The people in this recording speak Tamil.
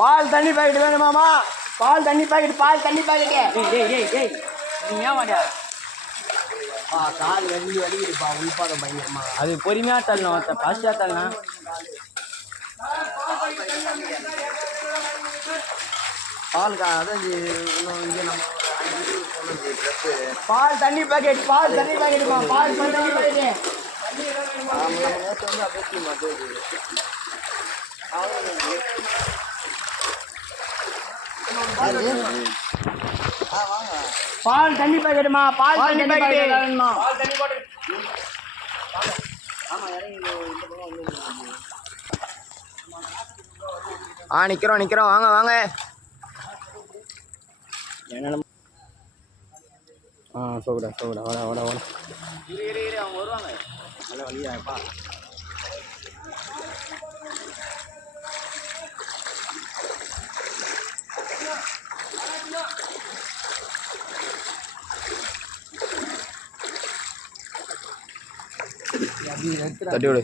பால் தண்ணி பாக்கெட் வேணுமாமா? பால் தண்ணி பாக்கெட், பால் தண்ணி பாக்கெட். நீ ஏன் வாடா? கால் வலிக்குதுப்பா, உள்பாதம் பயங்கரமா. அது பொறுமையா தள்ளணும், பாஸ்டா தள்ளணும். பால் பால் தண்ணி பாக்கெட், பால் தண்ணி பாக்கெட்டுமா, பால் தண்ணி பாக்கெட். பால் தண்ணி பாக்கெட்டுமா, பால் தண்ணி பாக்கெட் வேணுமா? பால் தண்ணி பாக்கெட். நிக்கிறோம் வாங்க வாங்க. சோகுடா வாடா இரு அவங்க வருவாங்க. நல்ல வழியாப்பா. தட்டி விடு.